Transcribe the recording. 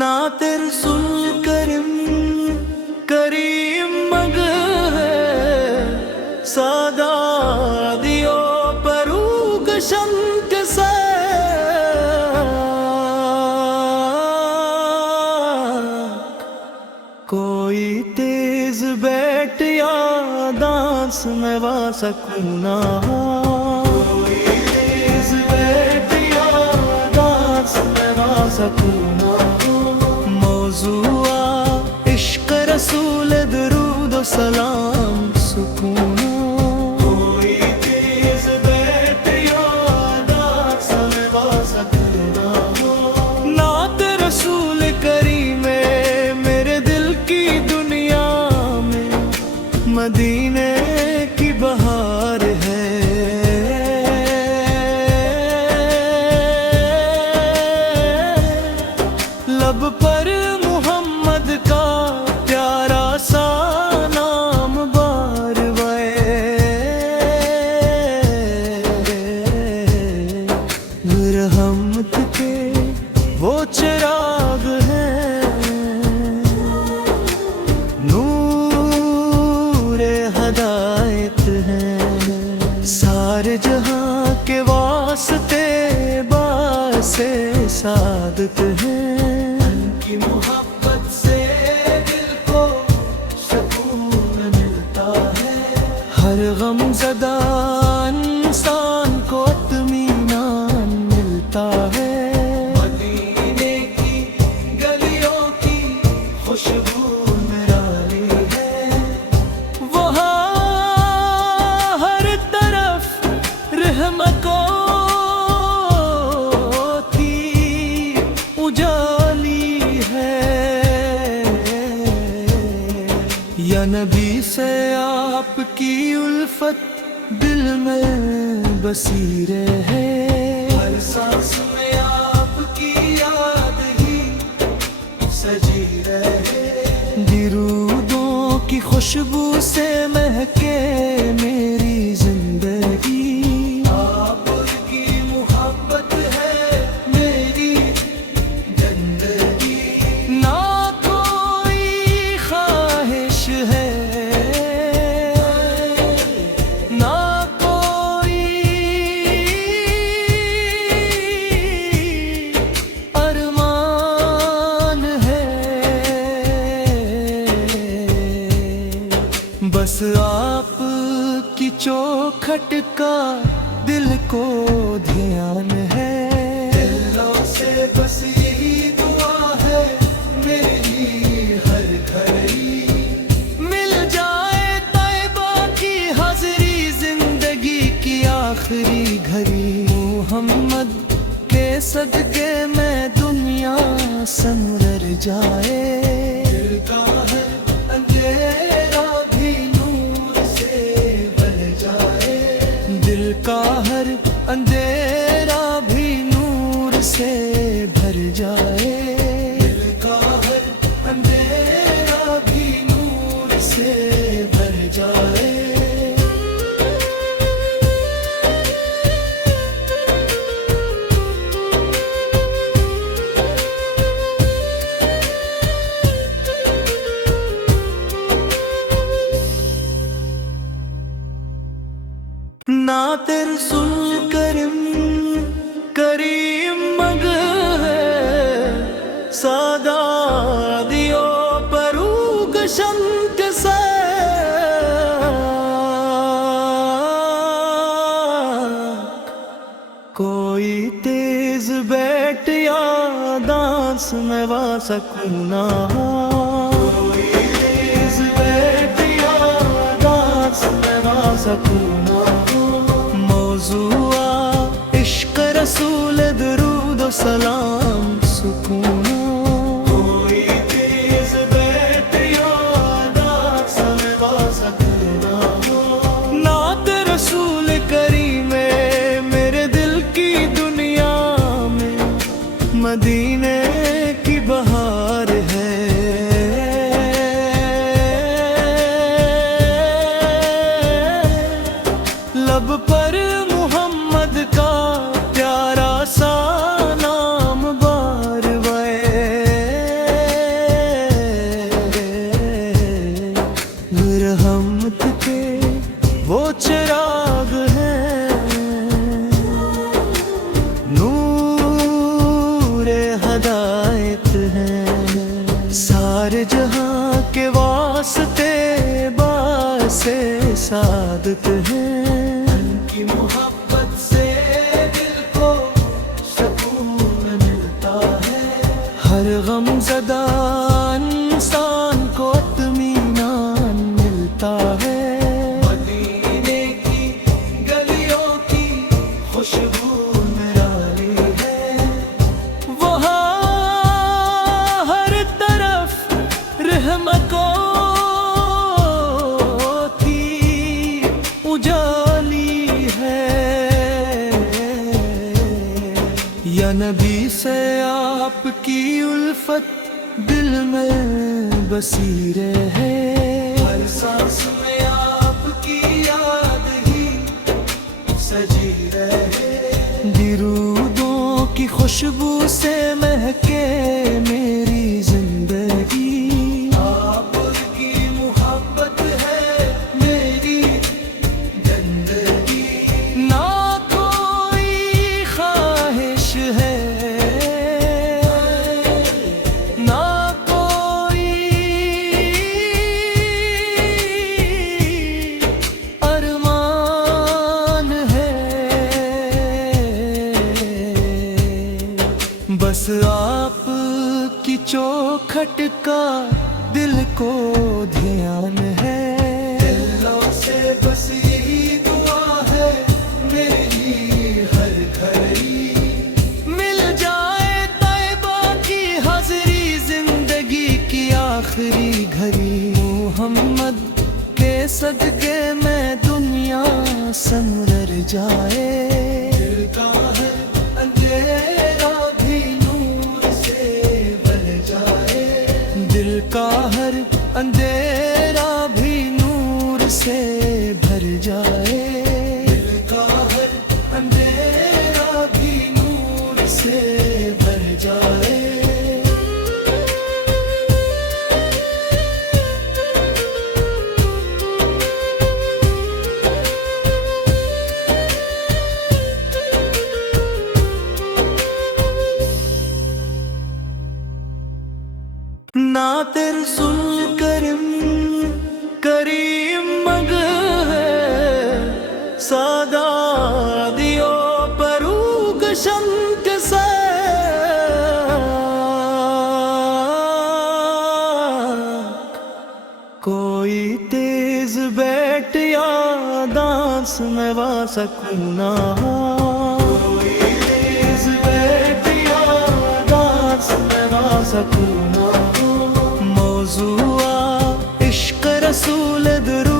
नाते रसूल करीम करीम मग है सादा दियो परूग शंक से कोई तेज बैठ या दांस में वा सकूना कोई तेज बैठ या दांस में वा सकूना मौजूआ इश्क रसूल दरूद व सलाम सुकूना कोई तेज बैठ या दांस में वा सकूना नात रसूल करीम मेरे दिल की दुनिया में मदीने की बहार है। लब पर मोहम्मद का प्यारा सा नाम बार रहमत के वो चिराग हैं नूरे हदायत हैं सारे जहां के वास्ते बासे सादत हैं की मोहब्बत से दिल को सुकून मिलता है हर गम ज़दा इंसान को इत्मीनान मिलता है मदीने की गलियों की खुशबू निराली है वहाँ हर तरफ रहमतों की उजाली या नबी से आपकी उल्फत दिल में बसीरे है हर सांस में आपकी याद ही सजी रहे दिरूदों की खुशबू से महके मेरी जिंदगी आपकी मोहब्बत है मेरी जिंदगी ना कोई ख्वाहिश है ना कोई अरमान है बस आपकी चौखट का दिल को ध्यान है दिलों से बस यही दुआ है मेरी हर घड़ी मिल जाए तैबा की हाज़िरी जिंदगी की आखिरी घड़ी मोहम्मद के सदके में दुनिया संवर जाए दिल का है अंधेरा भी नूर से भर जाए दिल का हर अंधेरा भी नूर से भर जाए दिल का हर अंधेरा भी नूर से भर जाए नाते रसूल करीम करीम मग है सादा दियो परूग शंक से कोई तेज बैठ या दांस में वा सकूना कोई तेज बैठ या दांस में वा सकूना मौजूआ इश्क रसूल दरूद व सलाम सुकूना कोई तेज बैठ या दांस में वा सकूना नात रसूल करीम मेरे दिल की दुनिया में मदीने की बहार है। लब पर मोहम्मद का प्यारा सा नाम बार हिदायत है। सारे जहां के वास्ते बासे सादत है। उनकी मोहब्बत से दिल को सुकून मिलता है। हर गमज़दा इंसान को इत्मीनान मिलता है। मदीने की गलियों की खुशबू निराली है। वहाँ हर तरफ रहमतों की उजाली है। या नबी से आपकी उल्फत दिल में बसी रहे। हर सांस में आपकी याद ही सजी रहे। दिरूदों की खुशबू से महके मेरी जिंदगी। आपकी मोहब्बत है मेरी जिंदगी। ना कोई ख्वाहिश है, ना कोई अरमान है। बस आपकी चौखट का दिल को ध्यान है। दिलों से बस यही दुआ है मेरी हर घड़ी। मिल जाए तैबा की हाज़िरी जिंदगी की आखिरी घड़ी। मोहम्मद के सदके में दुनिया संवर जाए। दिल का है अंधेरा भी नूर से भर जाए। दिल का हर अंधेरा भी नूर से भर जाए। दिल का हर अंधेरा भी नूर से भर जाए। ना तेरे सुन करीम करीम मग है। सादा दियो परूग शंक से। कोई तेज बैठ या दांस में वा सकूना। कोई तेज बैठ या दांस में वा सकूना। मौज़ूआ इश्क़ रसूल दरूद